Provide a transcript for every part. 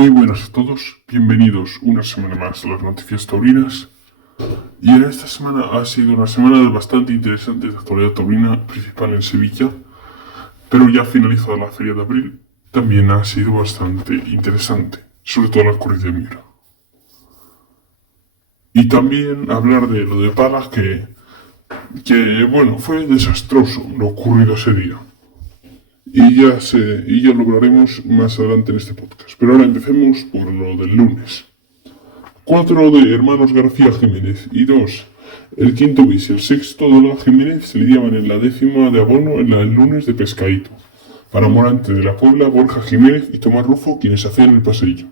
Muy buenas a todos, bienvenidos una semana más a las noticias taurinas. Y en esta semana ha sido una semana bastante interesante de actualidad taurina, principal en Sevilla, pero ya finalizada la feria de abril, también ha sido bastante interesante, sobre todo la corrida de Miura. Y también hablar de lo de Palas, que bueno, fue desastroso lo ocurrido ese día. Y ya lo hablaremos más adelante en este podcast. Pero ahora empecemos por lo del lunes. 4 de hermanos García Jiménez y 2, el quinto bis y el sexto de Olga Jiménez se lidiaban en la 10ª de abono en el lunes de Pescadito. Para Morante de la Puebla, Borja Jiménez y Tomás Rufo, quienes hacían el paseillo.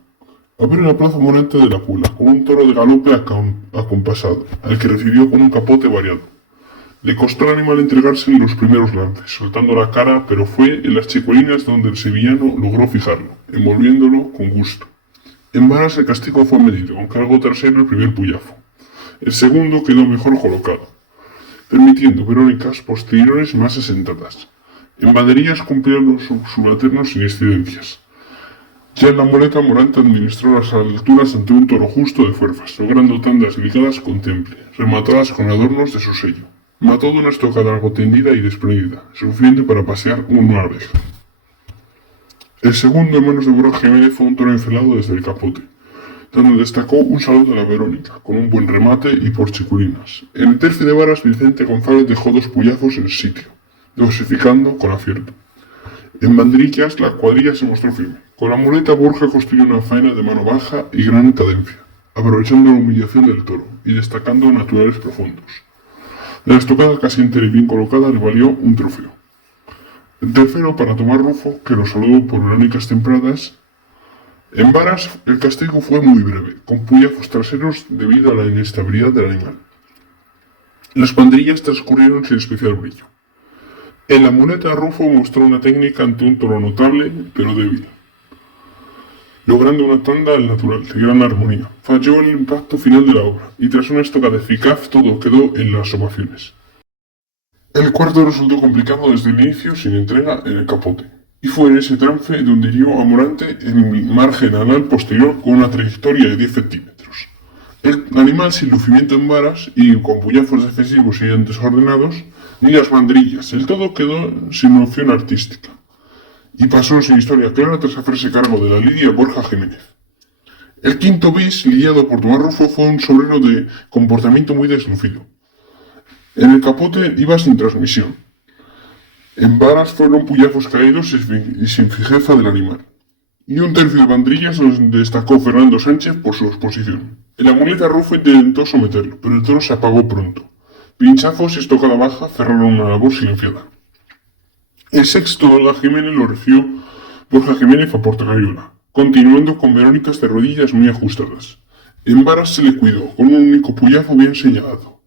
Abrió la plaza Morante de la Puebla con un toro de galope acompasado, al que recibió con un capote variado. Le costó al animal entregarse en los primeros lances, soltando la cara, pero fue en las chicuelinas donde el sevillano logró fijarlo, envolviéndolo con gusto. En varas el castigo fue medido, con cargo trasero el primer puyafo. El segundo quedó mejor colocado, permitiendo verónicas posteriores más asentadas. En banderillas cumplieron los subalternos sin incidencias. Ya en la muleta, Morante administró las alturas ante un toro justo de fuerzas, logrando tandas delicadas con temple, rematadas con adornos de su sello. Mató de una estocada algo tendida y desprendida, suficiente para pasear una oreja. El segundo en manos de Borja Jiménez fue un toro encelado desde el capote, donde destacó un saludo a la Verónica, con un buen remate y por chiculinas. En el tercio de varas, Vicente González dejó 2 puyazos en el sitio, dosificando con acierto. En banderillas, la cuadrilla se mostró firme. Con la muleta, Borja construyó una faena de mano baja y gran cadencia, aprovechando la humillación del toro y destacando naturales profundos. La estocada casi entera y bien colocada le valió un trofeo. El tercero para Tomás Rufo, que lo saludó por verónicas tempradas. En varas, el castigo fue muy breve, con puyazos traseros debido a la inestabilidad del animal. Las banderillas transcurrieron sin especial brillo. En la muleta, Rufo mostró una técnica ante un toro notable, pero débil, logrando una tanda al natural, de gran armonía. Falló el impacto final de la obra, y tras una estocada eficaz, todo quedó en las ovaciones. El cuarto resultó complicado desde el inicio, sin entrega en el capote, y fue en ese trance donde hirió a Morante en el margen anal posterior con una trayectoria de 10 centímetros. El animal sin lucimiento en varas y con puyazos defensivos y desordenados, ni las banderillas, el todo quedó sin opción artística. Y pasó sin historia clara tras hacerse cargo de la lidia Borja Jiménez. El quinto bis, lidiado por Tomás Rufo, fue un sobrero de comportamiento muy deslucido. En el capote iba sin transmisión. En varas fueron puyazos caídos y sin fijeza del animal. Y un tercio de banderillas donde destacó Fernando Sánchez por su exposición. En la muleta Rufo intentó someterlo, pero el toro se apagó pronto. Pinchazos y estocada baja cerraron una labor silenciada. El sexto de Olga Jiménez lo recibió Borja Jiménez a portacariola, continuando con verónicas de rodillas muy ajustadas. En varas se le cuidó, con un único puyazo bien señalado.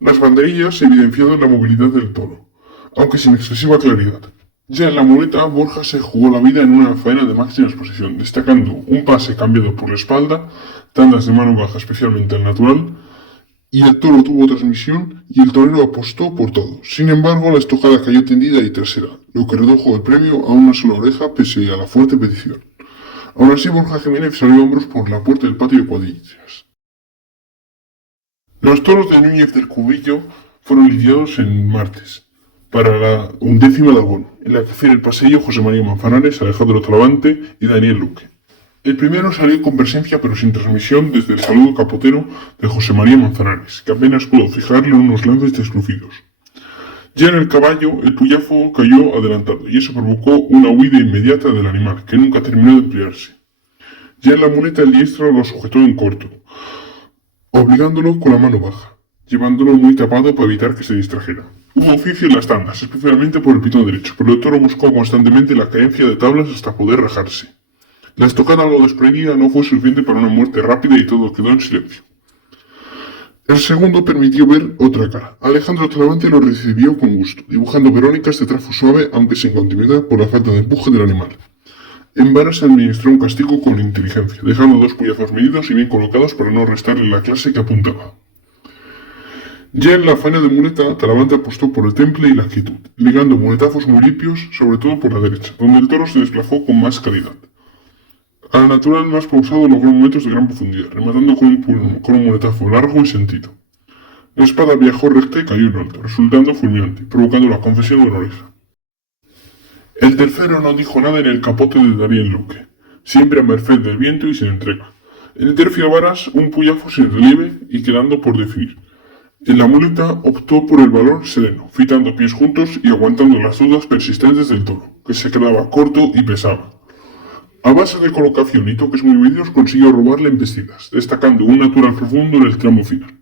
Las banderillas evidenciaron la movilidad del toro, aunque sin excesiva claridad. Ya en la muleta, Borja se jugó la vida en una faena de máxima exposición, destacando un pase cambiado por la espalda, tandas de mano baja especialmente al natural, y el toro tuvo transmisión y el torero apostó por todo. Sin embargo, la estocada cayó tendida y trasera, lo que redujo el premio a una sola oreja pese a la fuerte petición. Aún así, Borja Jiménez salió a hombros por la puerta del patio de cuadrillas. Los toros de Núñez del Cubillo fueron lidiados en martes, para la 11ª de abono, en la que hacían el pasillo José María Manzanares, Alejandro Talavante y Daniel Luque. El primero salió con presencia pero sin transmisión desde el saludo capotero de José María Manzanares, que apenas pudo fijarle unos lances deslucidos. Ya en el caballo, el puyazo cayó adelantado y eso provocó una huida inmediata del animal, que nunca terminó de emplearse. Ya en la muleta, el diestro lo sujetó en corto, obligándolo con la mano baja, llevándolo muy tapado para evitar que se distrajera. Hubo oficio en las tandas, especialmente por el pitón derecho, pero el toro buscó constantemente la cadencia de tablas hasta poder rajarse. La estocada algo desprendida no fue suficiente para una muerte rápida y todo quedó en silencio. El segundo permitió ver otra cara. Alejandro Talavante lo recibió con gusto, dibujando verónicas de trazo suave aunque sin continuidad por la falta de empuje del animal. En varas se administró un castigo con inteligencia, dejando 2 puyazos medidos y bien colocados para no restarle la clase que apuntaba. Ya en la faena de muleta, Talavante apostó por el temple y la actitud, ligando muletazos muy limpios, sobre todo por la derecha, donde el toro se desplazó con más calidad. Al natural más pausado logró momentos de gran profundidad, rematando con un muletazo largo y sentido. La espada viajó recta y cayó en alto, resultando fulminante, provocando la confesión de una oreja. El tercero no dijo nada en el capote de Daniel Luque, siempre a merced del viento y sin entrega. En el tercio varas, un puyazo sin relieve y quedando por definir. En la muleta optó por el valor sereno, fitando pies juntos y aguantando las dudas persistentes del toro, que se quedaba corto y pesaba. A base de colocación y toques muy medios consiguió robarle embestidas, destacando un natural profundo en el tramo final.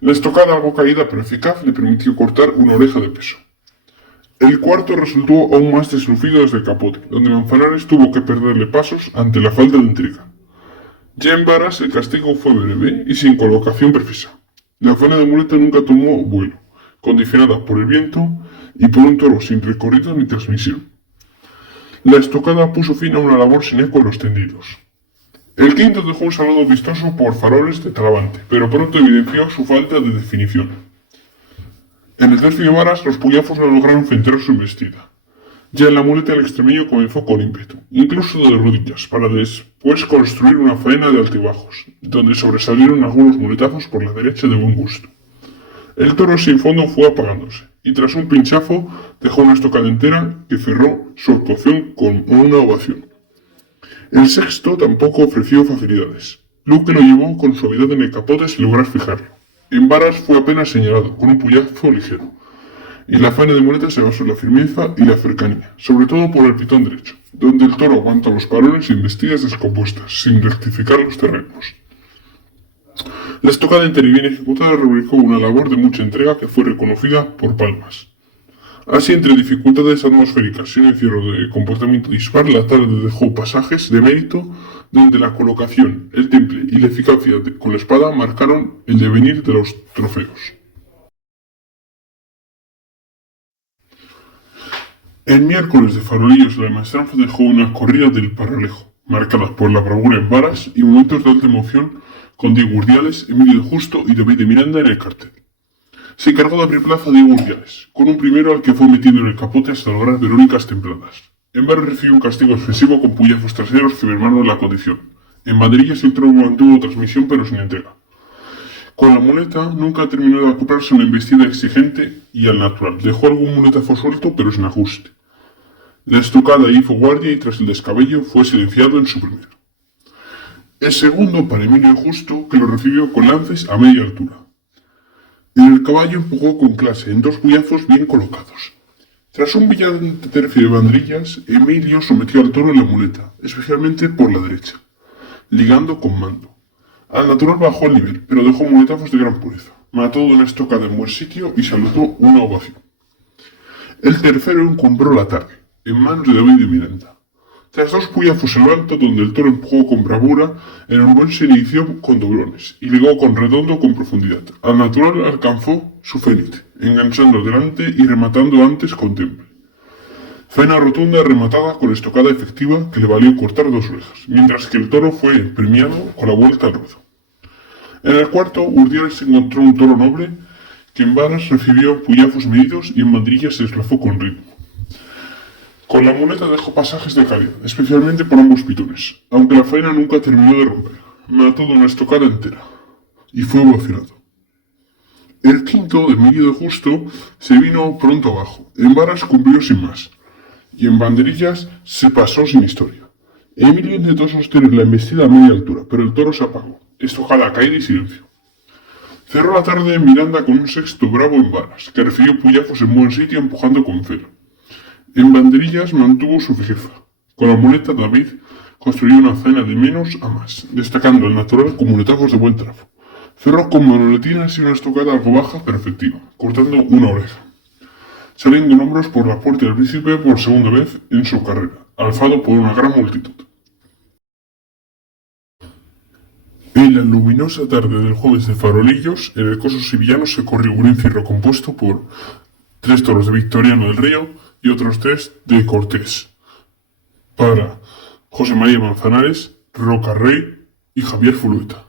La estocada algo caída pero eficaz le permitió cortar una oreja de peso. El cuarto resultó aún más deslucido desde el capote, donde Manzanares tuvo que perderle pasos ante la falta de entrega. Ya en varas el castigo fue breve y sin colocación precisa. La faena de muleta nunca tomó vuelo, condicionada por el viento y por un toro sin recorrido ni transmisión. La estocada puso fin a una labor sin eco en los tendidos. El quinto dejó un saludo vistoso por faroles de Talavante, pero pronto evidenció su falta de definición. En el tercio de varas, los puyafos no lograron centrar su embestida. Ya en la muleta el extremeño comenzó con ímpetu, incluso de rodillas, para después construir una faena de altibajos, donde sobresalieron algunos muletazos por la derecha de buen gusto. El toro sin fondo fue apagándose, y tras un pinchazo dejó una estocada entera que cerró su actuación con una ovación. El sexto tampoco ofreció facilidades. Luque lo llevó con suavidad en el capote sin lograr fijarlo. En varas fue apenas señalado, con un puyazo ligero. Y la faena de muleta se basó en la firmeza y la cercanía, sobre todo por el pitón derecho, donde el toro aguanta los parones y embestidas descompuestas, sin rectificar los terrenos. La estocada entera y bien ejecutada rubricó una labor de mucha entrega que fue reconocida por palmas. Así, entre dificultades atmosféricas y un encierro de comportamiento dispar, la tarde dejó pasajes de mérito donde la colocación, el temple y la eficacia con la espada marcaron el devenir de los trofeos. El miércoles de farolillos la maestranza dejó una corrida del Parralejo, marcada por la bravura en varas y momentos de alta emoción con Diego Urdiales, Emilio de Justo y David de Miranda en el cartel. Se encargó de abrir plaza Diego Urdiales, con un primero al que fue metido en el capote hasta lograr verónicas templadas. En varas recibió un castigo excesivo con puyazos traseros que mermaron la condición. En banderillas el toro mantuvo transmisión pero sin entrega. Con la muleta nunca terminó de acoplarse a una embestida exigente y al natural. Dejó algún muletazo suelto pero sin ajuste. La estocada hizo guardia y tras el descabello fue silenciado en su primero. El segundo para Emilio Justo, que lo recibió con lances a media altura. El caballo empujó con clase en dos puyazos bien colocados. Tras un brillante tercio de banderillas, Emilio sometió al toro en la muleta, especialmente por la derecha, ligando con mando. Al natural bajó el nivel, pero dejó muletazos de gran pureza. Mató de una estocada en buen sitio y saludó una ovación. El tercero encumbró la tarde, en manos de David de Miranda. Tras dos puyazos en lo alto, donde el toro empujó con bravura, el Urbón se inició con doblones y ligó con redondo con profundidad. Al natural alcanzó su fénix, enganchando adelante y rematando antes con temple. Faena rotunda rematada con estocada efectiva que le valió cortar dos orejas, mientras que el toro fue premiado con la vuelta al ruedo. En el cuarto, Urdiales encontró un toro noble que en varas recibió puyazos medidos y en banderillas se deslazó con ritmo. Con la muleta dejó pasajes de calidad, especialmente por ambos pitones, aunque la faena nunca terminó de romper. Mató de una estocada entera y fue ovacionado. El quinto, de Emilio de Justo, se vino pronto abajo. En varas cumplió sin más y en banderillas se pasó sin historia. Emilio intentó sostener la embestida a media altura, pero el toro se apagó, estocada caída y silencio. Cerró la tarde en Miranda con un sexto bravo en varas, que recibió puyazos en buen sitio empujando con celo. En banderillas mantuvo su fijeza. Con la muleta David construyó una faena de menos a más, destacando el natural con muletazos de buen trazo. Cerró con manoletinas y una estocada algo baja pero efectiva, cortando una oreja. Saliendo en hombros por la puerta del príncipe por segunda vez en su carrera, alzado por una gran multitud. En la luminosa tarde del jueves de farolillos, en el coso sevillano se corrió un encierro compuesto por 3 toros de Victoriano del Río y otros 3 de Cortés, para José María Manzanares, Roca Rey y Javier Fulueta.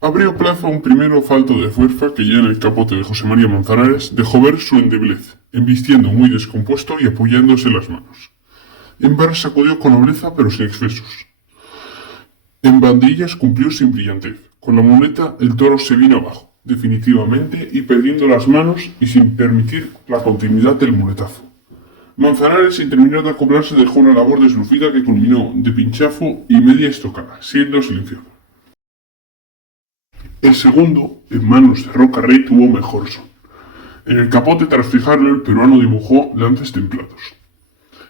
Abrió plaza un primero falto de fuerza que ya en el capote de José María Manzanares dejó ver su endeblez, embistiendo muy descompuesto y apoyándose las manos. En varas sacudió con nobleza pero sin excesos. En banderillas cumplió sin brillantez. Con la muleta el toro se vino abajo, definitivamente, y perdiendo las manos y sin permitir la continuidad del muletazo. Manzanares, sin terminar de acoplarse, dejó una labor deslucida que culminó de pinchazo y media estocada, siendo silencioso. El segundo, en manos de Roca Rey, tuvo mejor son. En el capote, tras fijarlo, el peruano dibujó lances templados.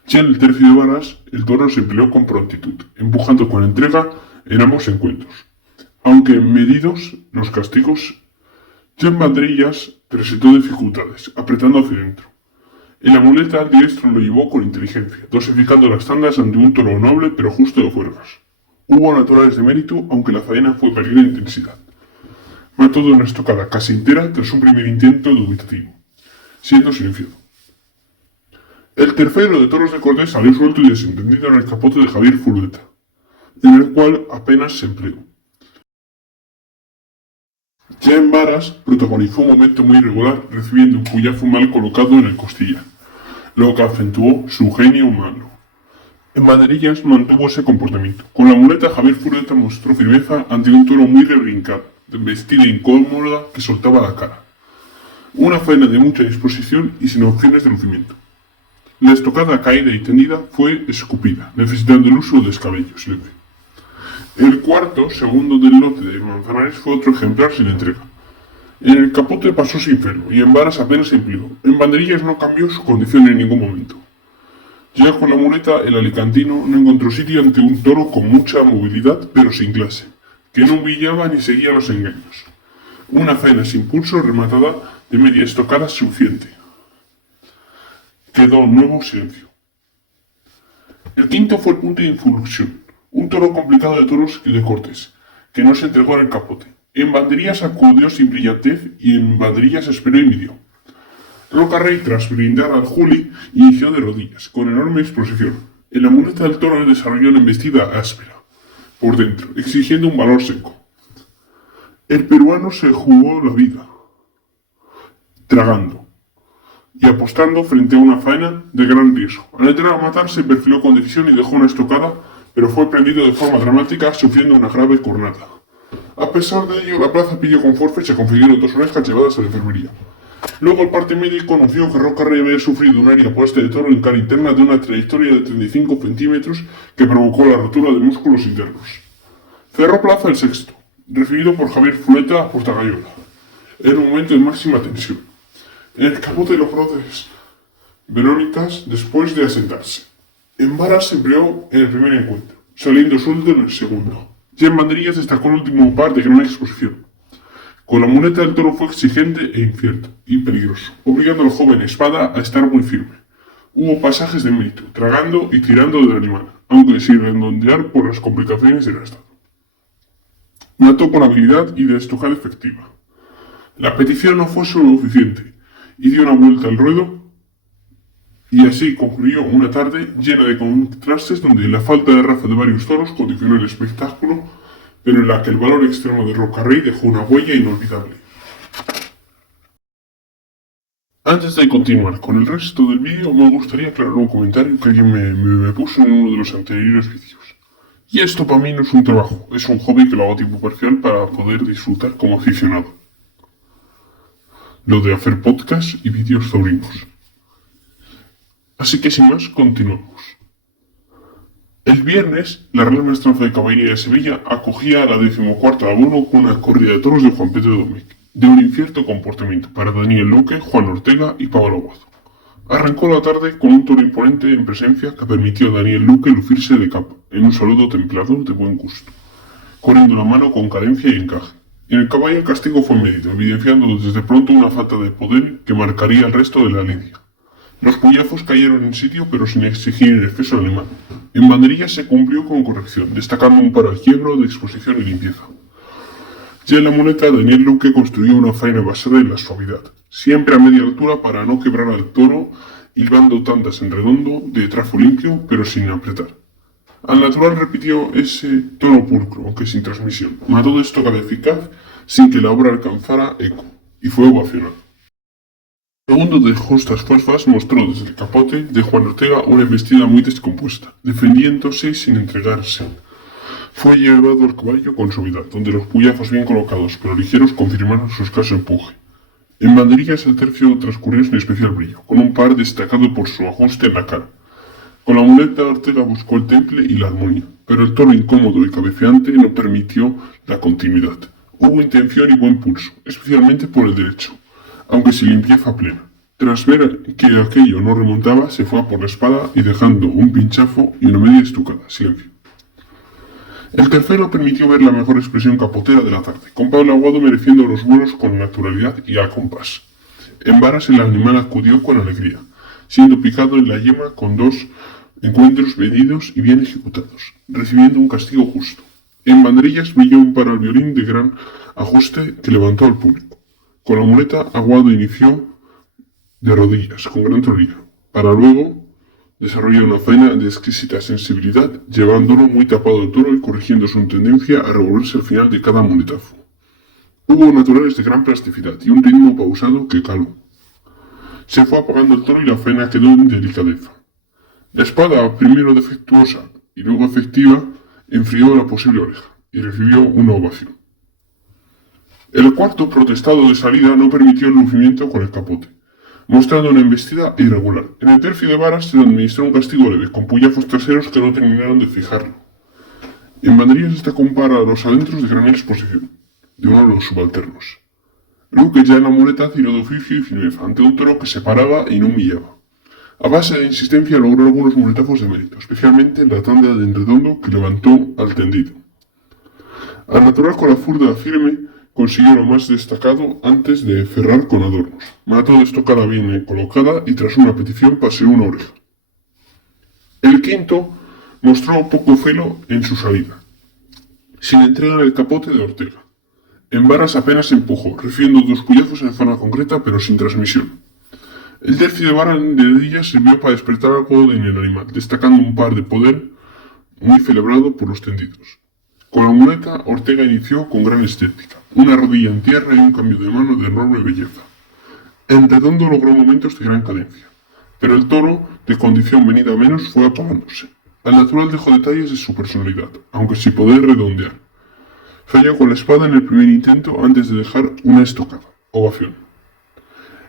Ya en el tercio de varas, el toro se empleó con prontitud, empujando con entrega en ambos encuentros. Aunque medidos los castigos, ya en banderillas presentó dificultades, apretando hacia dentro. En la muleta, el diestro lo llevó con inteligencia, dosificando las tandas ante un toro noble pero justo de fuerzas. Hubo naturales de mérito, aunque la faena fue perdiendo intensidad. Mató de una estocada casi entera tras un primer intento dubitativo, siendo silencioso. El tercero de toros de Cortés salió suelto y desentendido en el capote de Javier Furleta, en el cual apenas se empleó. Ya en varas, protagonizó un momento muy irregular, recibiendo un puyazo mal colocado en el costillar, lo que acentuó su genio humano. En banderillas mantuvo ese comportamiento. Con la muleta, Javier Furleta mostró firmeza ante un toro muy rebrincado, de vestida incómoda que soltaba la cara. Una faena de mucha disposición y sin opciones de lucimiento. La estocada caída y tendida fue escupida, necesitando el uso de descabellos leve. El cuarto, segundo del lote de Manzanares, fue otro ejemplar sin entrega. En el capote pasó sin freno y en varas apenas se empleó. En banderillas no cambió su condición en ningún momento. Ya con la muleta, el alicantino no encontró sitio ante un toro con mucha movilidad pero sin clase, que no humillaba ni seguía los engaños. Una faena sin pulso rematada de media estocada suficiente. Quedó nuevo silencio. El quinto fue el punto de inflexión, un toro complicado de toros de Cortés, que no se entregó en el capote. En banderillas acudió sin brillantez y en banderillas esperó y midió. Roca Rey, tras brindar al Juli, inició de rodillas, con enorme exposición. En la muleta del toro desarrolló una embestida áspera, por dentro, exigiendo un valor seco. El peruano se jugó la vida, tragando y apostando frente a una faena de gran riesgo. Al entrar a matar se perfiló con decisión y dejó una estocada, pero fue prendido de forma dramática, sufriendo una grave cornada. A pesar de ello, la plaza pidió con fuerza y se consiguieron 2 orejas llevadas a la enfermería. Luego el parte médico anunció que Roca Rey había sufrido una herida por este de toro en cara interna de una trayectoria de 35 centímetros que provocó la rotura de músculos internos. Cerró plaza el sexto, recibido por Javier Furleta a Portagayola. Era un momento de máxima tensión. En el capote de los brotes Verónicas después de asentarse. En varas se empleó en el primer encuentro, saliendo suelto en el segundo. Ya en banderillas destacó el último par de gran exposición. Con la muleta del toro fue exigente e incierto, y peligroso, obligando al joven espada a estar muy firme. Hubo pasajes de mérito, tragando y tirando del animal, aunque sin redondear por las complicaciones del estado. Mató con habilidad y de estocada efectiva. La petición no fue solo suficiente, y dio una vuelta al ruedo, y así concluyó una tarde llena de contrastes donde la falta de raza de varios toros condicionó el espectáculo, pero en la que el valor extremo de Roca Rey dejó una huella inolvidable. Antes de continuar con el resto del vídeo, me gustaría aclarar un comentario que alguien me puso en uno de los anteriores vídeos. Y esto para mí no es un trabajo, es un hobby que lo hago a tiempo parcial para poder disfrutar como aficionado. Lo de hacer podcasts y vídeos taurinos. Así que sin más, continuamos. El viernes, la Real Maestranza de Caballería de Sevilla acogía a la 14ª abono con una corrida de toros de Juan Pedro Domecq, de un incierto comportamiento para Daniel Luque, Juan Ortega y Pablo Aguado. Arrancó la tarde con un toro imponente en presencia que permitió a Daniel Luque lucirse de capa, en un saludo templado de buen gusto, corriendo la mano con cadencia y encaje. En el caballo el castigo fue medido, evidenciando desde pronto una falta de poder que marcaría el resto de la lidia. Los puyazos cayeron en sitio pero sin exigir en exceso al animal. En banderillas se cumplió con corrección, destacando un par al quiebro de exposición y limpieza. Ya en la muleta, Daniel Luque construyó una faena basada en la suavidad, siempre a media altura para no quebrar al toro, hilvando tandas en redondo, de trazo limpio pero sin apretar. Al natural repitió ese tono pulcro, aunque sin transmisión. Mató de estocada eficaz sin que la obra alcanzara eco, y fue ovacionado. El segundo de justas fuerzas mostró desde el capote de Juan Ortega una embestida muy descompuesta, defendiéndose sin entregarse. Fue llevado al caballo con suavidad, donde los puyafos bien colocados pero ligeros confirmaron su escaso empuje. En banderillas el tercio transcurrió sin especial brillo, con un par destacado por su ajuste en la cara. Con la muleta Ortega buscó el temple y la armonía, pero el toro incómodo y cabeceante no permitió la continuidad. Hubo intención y buen pulso, especialmente por el derecho, aunque sin limpieza plena. Tras ver que aquello no remontaba, se fue a por la espada y dejando un pinchazo y una media estucada. Silencio. El tercero permitió ver la mejor expresión capotera de la tarde, con Pablo Aguado mereciendo los vuelos con naturalidad y a compás. En varas el animal acudió con alegría, siendo picado en la yema con 2 encuentros medidos y bien ejecutados, recibiendo un castigo justo. En banderillas brilló un par al violín de gran ajuste que levantó al público. Con la muleta, Aguado inició de rodillas, con gran teoría, para luego desarrollar una faena de exquisita sensibilidad, llevándolo muy tapado el toro y corrigiendo su tendencia a revolverse al final de cada muletazo. Hubo naturales de gran plasticidad y un ritmo pausado que caló. Se fue apagando el toro y la faena quedó en delicadeza. La espada, primero defectuosa y luego efectiva, enfrió la posible oreja y recibió una ovación. El cuarto protestado de salida no permitió el lucimiento con el capote, mostrando una embestida irregular. En el tercio de varas se le administró un castigo leve, con puyafos traseros que no terminaron de fijarlo. En banderillas esta compara a los adentros de gran exposición, de uno de los subalternos. Luque ya en la muleta tiró de oficio y firmeza, ante un toro que se paraba y no humillaba. A base de insistencia logró algunos muletazos de mérito, especialmente en la tanda de enredondo que levantó al tendido. Al natural con la furda firme, consiguió lo más destacado antes de cerrar con adornos. Mató de estocada bien colocada y tras una petición paseó una oreja. El quinto mostró poco celo en su salida, sin entregar el capote de Ortega. En varas apenas empujó, recibiendo 2 puyazos en zona concreta pero sin transmisión. El tercio de vara de rodillas sirvió para despertar algo en el animal, destacando un par de poder muy celebrado por los tendidos. Con la muleta, Ortega inició con gran estética, una rodilla en tierra y un cambio de mano de enorme belleza. En redondo logró momentos de gran cadencia, pero el toro, de condición venida a menos, fue apagándose. Al natural dejó detalles de su personalidad, aunque sin poder redondear. Falló con la espada en el primer intento antes de dejar una estocada. Ovación.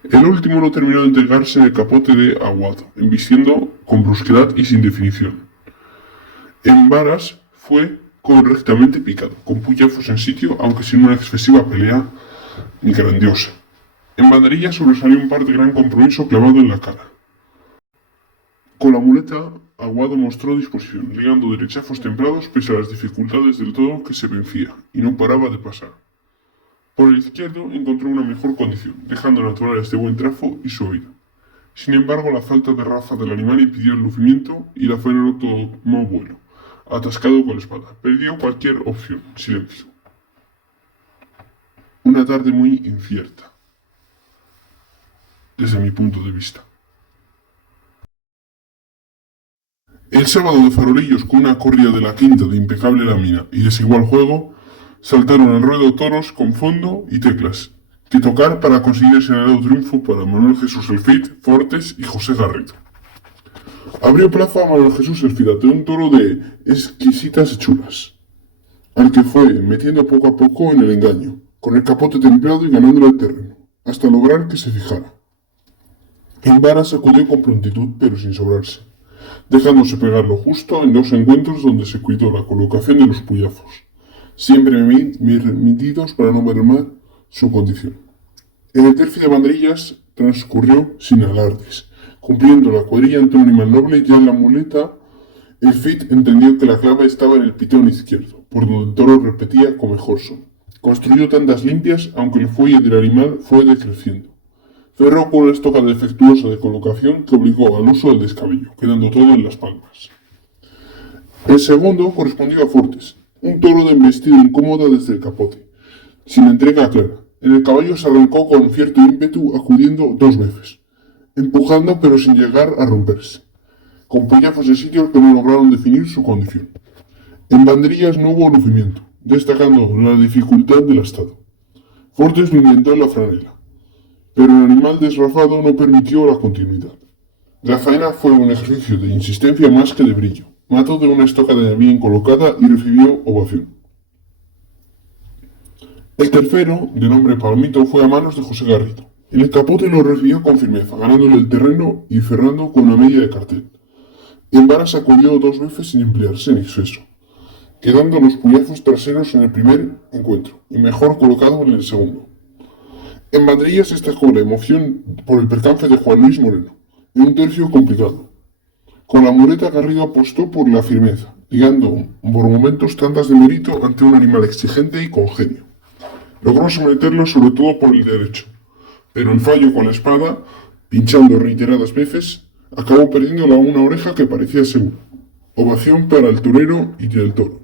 El último no terminó de entregarse en el capote de Aguado, embistiendo con brusquedad y sin definición. En varas fue correctamente picado, con puyazos en sitio, aunque sin una excesiva pelea ni grandiosa. En banderillas sobresalió un par de gran compromiso clavado en la cara. Con la muleta, Aguado mostró disposición, ligando derechazos templados pese a las dificultades del todo que se vencía, y no paraba de pasar. Por el izquierdo encontró una mejor condición, dejando naturales de buen trazo y suavidad. Sin embargo, la falta de raza del animal impidió el lucimiento y la faena no tomó vuelo, atascado con la espada. Perdió cualquier opción. Silencio. Una tarde muy incierta, desde mi punto de vista. El sábado de farolillos con una corrida de la quinta de impecable lámina y desigual juego, saltaron al ruedo toros con fondo y teclas, que tocar para conseguir el señalado triunfo para Manuel Jesús Elfid, Fortes y José Garrido. Abrió plaza a Manuel Jesús Elfid ante un toro de exquisitas hechuras, al que fue metiendo poco a poco en el engaño, con el capote templado y ganándole el terreno, hasta lograr que se fijara. En varas acudió con prontitud pero sin sobrarse, dejándose pegarlo justo en 2 encuentros donde se cuidó la colocación de los puyazos, siempre remitidos para no mermar su condición. En el tercio de banderillas transcurrió sin alardes, cumpliendo la cuadrilla ante un animal noble. Ya en la muleta, el Fit entendió que la clave estaba en el pitón izquierdo, por donde el toro repetía con mejor son. Construyó tandas limpias, aunque el fuelle del animal fue decreciendo. Cerró con una estoca defectuosa de colocación que obligó al uso del descabello, quedando todo en las palmas. El segundo correspondió a Fortes, un toro de embestida incómoda desde el capote, sin entrega clara. En el caballo se arrancó con cierto ímpetu, acudiendo 2 veces, empujando pero sin llegar a romperse, con puyazos en sitios que no lograron definir su condición. En banderillas no hubo lucimiento, destacando la dificultad del astado. Fortes lo intentó en la franela, pero el animal desrafado no permitió la continuidad. La faena fue un ejercicio de insistencia más que de brillo. mató de una estocada bien colocada y recibió ovación. El tercero, de nombre Palomito, fue a manos de José Garrido. El capote lo recibió con firmeza, ganándole el terreno y cerrando con una media de cartel. En vara sacudió 2 veces sin emplearse en exceso, quedando los puñazos traseros en el primer encuentro y mejor colocado en el segundo. En banderillas destacó la emoción por el percance de Juan Luis Moreno, en un tercio complicado. Con la muleta Garrido apostó por la firmeza, ligando por momentos tandas de mérito ante un animal exigente y con genio. Logró someterlo sobre todo por el derecho, pero el fallo con la espada, pinchando reiteradas veces, acabó perdiendo una oreja que parecía segura. Ovación para el torero y el toro.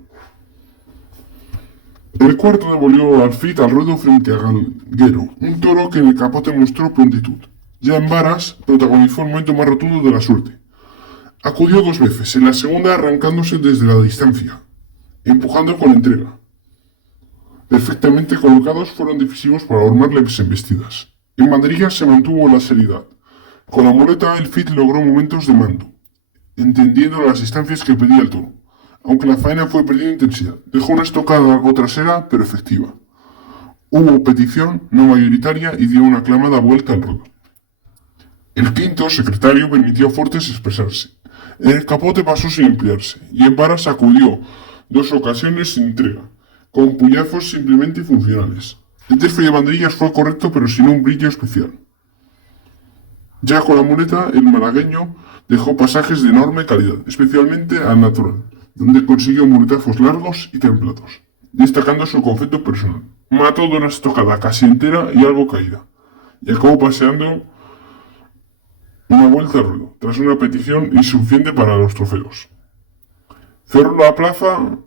El cuarto devolvió al Cid al ruedo frente a Galguero, un toro que en el capote mostró prontitud. Ya en varas, protagonizó el momento más rotundo de la suerte. Acudió 2 veces, en la segunda arrancándose desde la distancia, empujando con entrega. Perfectamente colocados fueron decisivos para armarles embestidas. En banderillas se mantuvo la seriedad. Con la muleta el Cid logró momentos de mando, entendiendo las distancias que pedía el toro. Aunque la faena fue perdiendo intensidad, dejó una estocada algo trasera, pero efectiva. Hubo petición no mayoritaria y dio una aclamada vuelta al ruedo. El quinto, secretario, permitió a Fortes expresarse. En el capote pasó sin emplearse, y en varas sacudió 2 ocasiones sin entrega, con puñazos simplemente funcionales. El tercio de banderillas fue correcto, pero sin un brillo especial. Ya con la muleta, el malagueño dejó pasajes de enorme calidad, especialmente al natural, donde consiguió muletazos largos y templados, destacando su concepto personal. Mató de una estocada casi entera y algo caída, y acabó paseando una vuelta al ruedo, tras una petición insuficiente para los trofeos. Cerró la plaza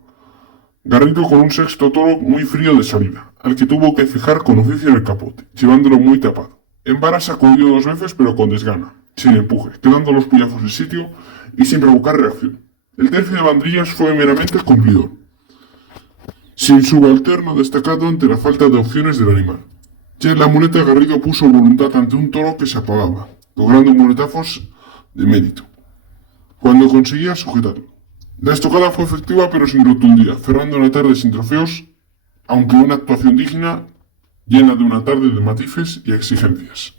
Garrido con un sexto toro muy frío de salida, al que tuvo que fijar con oficio en el capote, llevándolo muy tapado. En varas sacudió 2 veces pero con desgana, sin empuje, quedando los puñazos en sitio y sin provocar reacción. El tercio de banderillas fue meramente cumplidor, sin subalterno destacado ante la falta de opciones del animal. Ya en la muleta Garrido puso voluntad ante un toro que se apagaba, logrando muletazos de mérito, cuando conseguía sujetarlo. La estocada fue efectiva pero sin rotundidad, cerrando la tarde sin trofeos, aunque una actuación digna, llena de una tarde de matices y exigencias.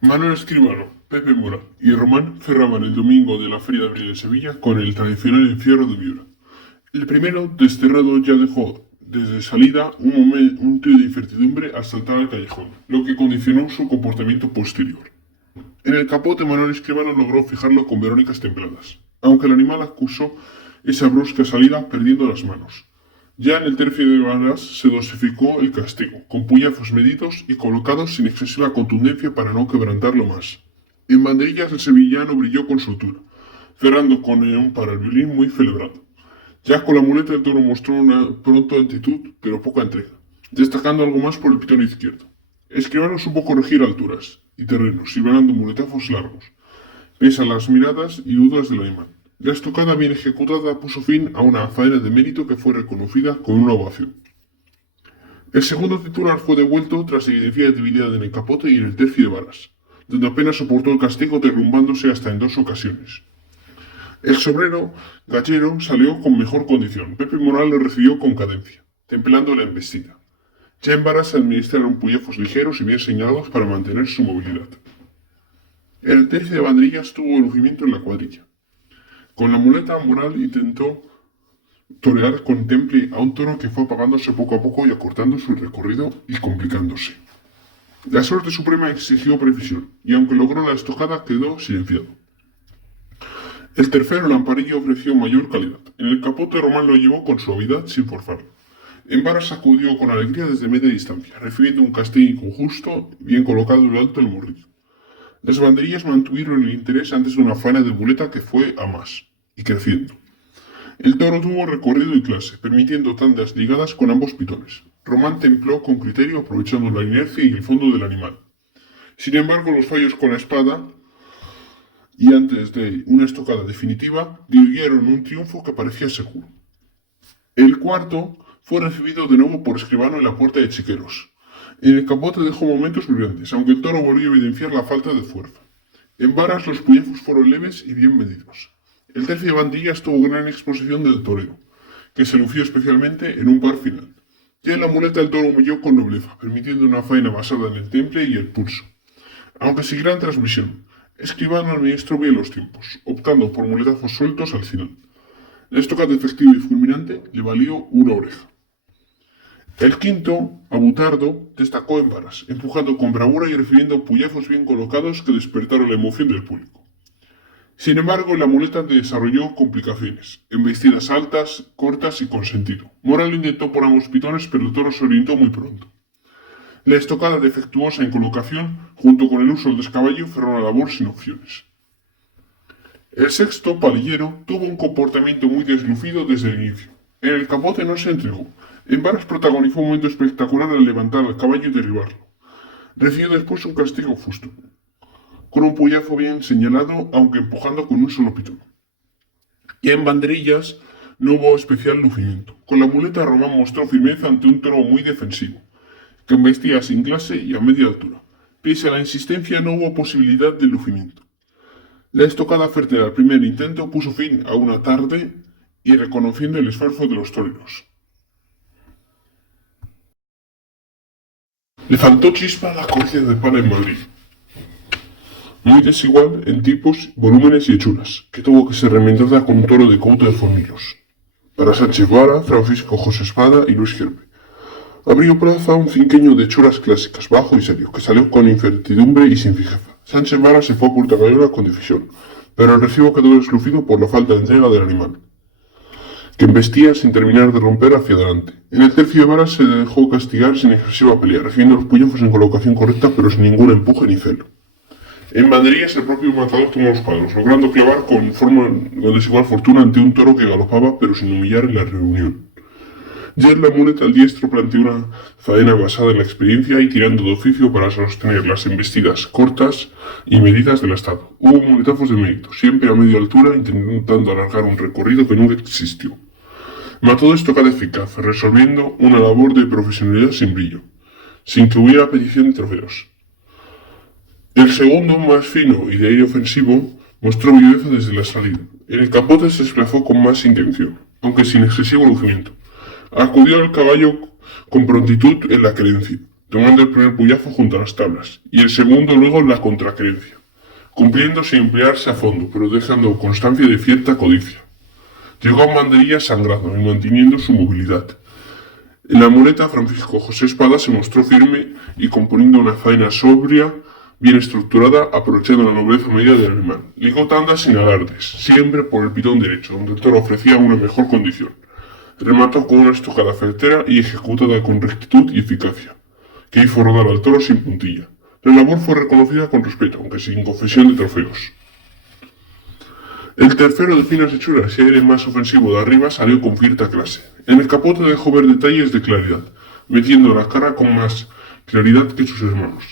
Manuel Escribano, Pepe Mora y Román cerraban el domingo de la Feria de Abril en Sevilla con el tradicional encierro de Miura. El primero, desterrado, ya dejó desde salida un momento de incertidumbre al saltar al callejón, lo que condicionó su comportamiento posterior. En el capote, Manuel Escribano logró fijarlo con verónicas templadas, aunque el animal acusó esa brusca salida perdiendo las manos. Ya en el tercio de varas se dosificó el castigo, con puñazos medidos y colocados sin excesiva contundencia para no quebrantarlo más. En banderillas el sevillano brilló con soltura, cerrando con un para el violín muy celebrado. Ya con la muleta el toro mostró una pronta actitud, pero poca entrega, destacando algo más por el pitón izquierdo. Escribano supo corregir alturas y terrenos, librando muletazos largos, pese a las miradas y dudas del animal. La estocada bien ejecutada puso fin a una faena de mérito que fue reconocida con una ovación. El segundo titular fue devuelto tras evidenciar debilidad en el capote y en el tercio de varas, donde apenas soportó el castigo derrumbándose hasta en 2 ocasiones. El sobrero gallero salió con mejor condición. Pepe Moral lo recibió con cadencia, templando la embestida. Ya en varas se administraron puñazos ligeros y bien señalados para mantener su movilidad. El tercio de banderillas tuvo lucimiento en la cuadrilla. Con la muleta, Moral intentó torear con temple a un toro que fue apagándose poco a poco y acortando su recorrido y complicándose. La suerte suprema exigió precisión, y aunque logró la estocada, quedó silenciado. El tercero, Lamparillo, ofreció mayor calidad. En el capote, Román lo llevó con suavidad sin forzarlo. En varas sacudió con alegría desde media distancia, recibiendo un castigo justo, bien colocado en alto el morrillo. Las banderillas mantuvieron el interés antes de una faena de muleta que fue a más, y creciendo. El toro tuvo recorrido y clase, permitiendo tandas ligadas con ambos pitones. Román templó con criterio aprovechando la inercia y el fondo del animal. Sin embargo, los fallos con la espada y antes de una estocada definitiva dieron un triunfo que parecía seguro. El cuarto fue recibido de nuevo por Escribano en la puerta de Chiqueros. En el capote dejó momentos brillantes, aunque el toro volvió a evidenciar la falta de fuerza. En varas los puñazos fueron leves y bien medidos. El tercio de bandillas tuvo gran exposición del toreo, que se lució especialmente en un par final. Ya en la muleta el toro humilló con nobleza, permitiendo una faena basada en el temple y el pulso. Aunque siguiera en transmisión, Escribano administró bien los tiempos, optando por muletazos sueltos al final. La estocada efectiva y fulminante le valió una oreja. El quinto, Abutardo, destacó en varas, empujando con bravura y recibiendo puñazos bien colocados que despertaron la emoción del público. Sin embargo, la muleta desarrolló complicaciones, embestidas altas, cortas y con sentido. Moral intentó por ambos pitones, pero el toro se orientó muy pronto. La estocada defectuosa en colocación, junto con el uso del descaballo, cerró la labor sin opciones. El sexto, Palillero, tuvo un comportamiento muy deslucido desde el inicio. En el capote no se entregó. En varas protagonizó un momento espectacular al levantar al caballo y derribarlo. Recibió después un castigo justo, con un puyazo bien señalado, aunque empujando con un solo pitón. Y en banderillas no hubo especial lucimiento. Con la muleta Román mostró firmeza ante un toro muy defensivo, que embestía sin clase y a media altura. Pese a la insistencia no hubo posibilidad de lucimiento. La estocada certera al primer intento puso fin a una tarde y reconociendo el esfuerzo de los toreros. Le faltó chispa a la corrida de Pana en Madrid. Muy desigual en tipos, volúmenes y hechuras, que tuvo que ser remendada con un toro de Couto de Fornilos. Para Sánchez Vara, Francisco José Espada y Luis Gerbe. Abrió plaza un cinqueño de hechuras clásicas, bajo y serio, que salió con incertidumbre y sin fijeza. Sánchez Vara se fue a Purtagayola con decisión, pero el recibo quedó deslucido por la falta de entrega del animal, que embestía sin terminar de romper hacia adelante. En el tercio de varas se dejó castigar sin excesiva pelea, recibiendo los puñazos en colocación correcta, pero sin ningún empuje ni celo. En banderillas el propio matador tomó los palos, logrando clavar con desigual fortuna ante un toro que galopaba, pero sin humillar en la reunión. Ya en la muleta el diestro planteó una faena basada en la experiencia y tirando de oficio para sostener las embestidas cortas y medidas del estado. Hubo muletazos de mérito, siempre a media altura, intentando alargar un recorrido que nunca existió. Mató de estocada eficaz, resolviendo una labor de profesionalidad sin brillo, sin que hubiera petición de trofeos. El segundo, más fino y de aire ofensivo, mostró viveza desde la salida. En el capote se desplazó con más intención, aunque sin excesivo lucimiento. Acudió al caballo con prontitud en la querencia, tomando el primer puyazo junto a las tablas, y el segundo luego en la contraquerencia, cumpliendo sin emplearse a fondo, pero dejando constancia de cierta codicia. Llegó a banderillas sangrando y manteniendo su movilidad. En la muleta, Francisco José Espada se mostró firme y componiendo una faena sobria, bien estructurada, aprovechando la nobleza media del animal. Ligó tandas sin alardes, siempre por el pitón derecho, donde el toro ofrecía una mejor condición. Remató con una estocada certera y ejecutada con rectitud y eficacia, que hizo rodar al toro sin puntilla. La labor fue reconocida con respeto, aunque sin confesión de trofeos. El tercero de finas hechuras y aire más ofensivo de arriba salió con cierta clase. En el capote dejó ver detalles de claridad, metiendo la cara con más claridad que sus hermanos.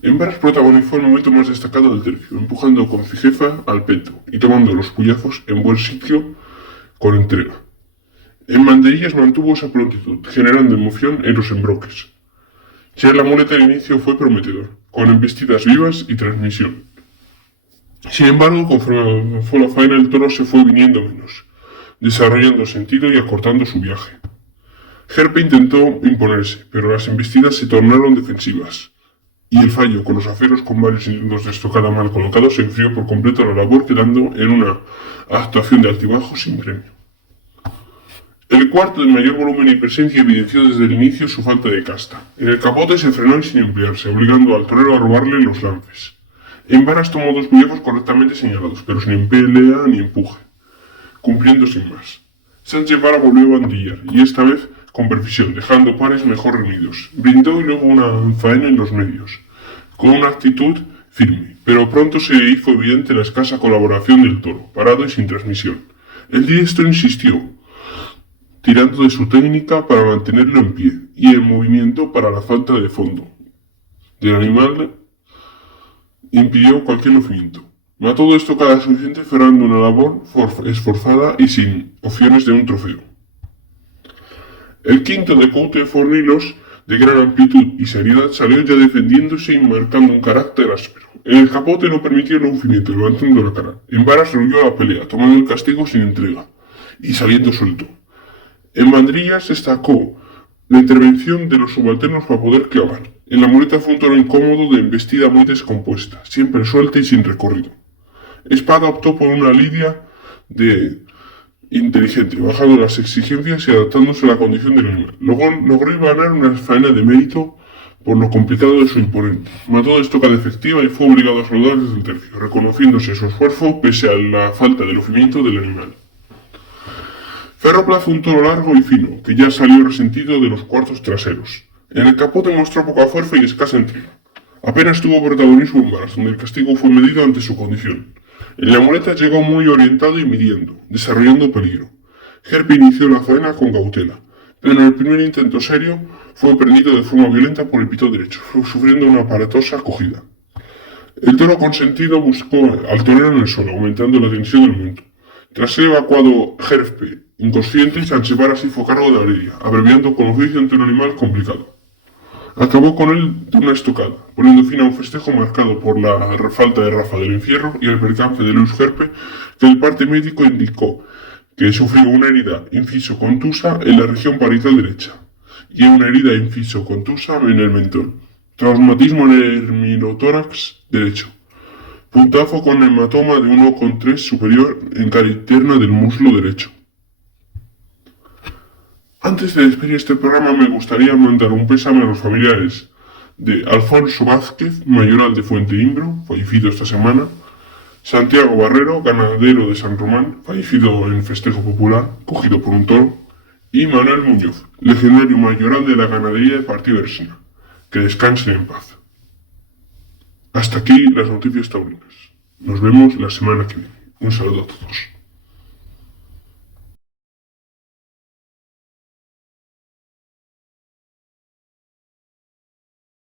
En varas protagonizó el momento más destacado del tercio, empujando con fijeza al peto y tomando los puyazos en buen sitio con entrega. En banderillas mantuvo esa prontitud, generando emoción en los embroques. Ya en la muleta el inicio fue prometedor, con embestidas vivas y transmisión. Sin embargo, conforme avanzó la faena, el toro se fue viniendo menos, desarrollando sentido y acortando su viaje. Gerpe intentó imponerse, pero las embestidas se tornaron defensivas, y el fallo con los aceros con varios intentos de estocada mal colocados se enfrió por completo la labor, quedando en una actuación de altibajo sin premio. El cuarto, de mayor volumen y presencia, evidenció desde el inicio su falta de casta. En el capote se frenó y sin emplearse, obligando al torero a robarle los lances. En varas tomó dos puñazos correctamente señalados, pero sin pelea ni empuje, cumpliendo sin más. Sánchez Vara volvió a bandillar, y esta vez con precisión, dejando pares mejor reunidos. Brindó y luego una faena en los medios, con una actitud firme, pero pronto se hizo evidente la escasa colaboración del toro, parado y sin transmisión. El diestro insistió, tirando de su técnica para mantenerlo en pie, y en movimiento para la falta de fondo del animal impidió cualquier lucimiento. Mató de estocada suficiente cerrando una labor esforzada y sin opciones de un trofeo. El quinto, de Couto de Fornilos, de gran amplitud y seriedad, salió ya defendiéndose y marcando un carácter áspero. En el capote no permitió el movimiento, levantando la cara. En varas rehuyó la pelea, tomando el castigo sin entrega y saliendo suelto. En banderillas destacó la intervención de los subalternos para poder clavar. En la muleta fue un toro incómodo de embestida muy descompuesta, siempre suelta y sin recorrido. Espada optó por una lidia de inteligente, bajando las exigencias y adaptándose a la condición del animal. Logró ganar una faena de mérito por lo complicado de su imponente. Mató de estocada efectiva y fue obligado a saludar desde el tercio, reconociéndose su esfuerzo pese a la falta de lucimiento del animal. Ferropla fue un toro largo y fino, que ya salió resentido de los cuartos traseros. En el capote mostró poca fuerza y escasa entrega. Apenas tuvo protagonismo en varas, donde el castigo fue medido ante su condición. En la muleta llegó muy orientado y midiendo, desarrollando peligro. Herpe inició la faena con cautela, pero en el primer intento serio fue prendido de forma violenta por el pitón derecho, sufriendo una aparatosa acogida. El toro consentido buscó al torero en el suelo, aumentando la tensión del momento. Tras ser evacuado Herpe, inconsciente, Sánchez Varas hizo cargo de la lidia, abreviando con oficio ante un animal complicado. Acabó con él de una estocada, poniendo fin a un festejo marcado por la falta de Rafa del Encierro y el percance de Luis Herpe, que el parte médico indicó que sufrió una herida inciso-contusa en la región parietal derecha y una herida inciso-contusa en el mentón, traumatismo en el herminotórax derecho, puntazo con hematoma de 1,3 superior en cara interna del muslo derecho. Antes de despedir este programa me gustaría mandar un pésame a los familiares de Alfonso Vázquez, mayoral de Fuente Imbro, fallecido esta semana, Santiago Barrero, ganadero de San Román, fallecido en festejo popular, cogido por un toro, y Manuel Muñoz, legendario mayoral de la ganadería de Partido de Ersina. Que descansen en paz. Hasta aquí las noticias taurinas. Nos vemos la semana que viene. Un saludo a todos.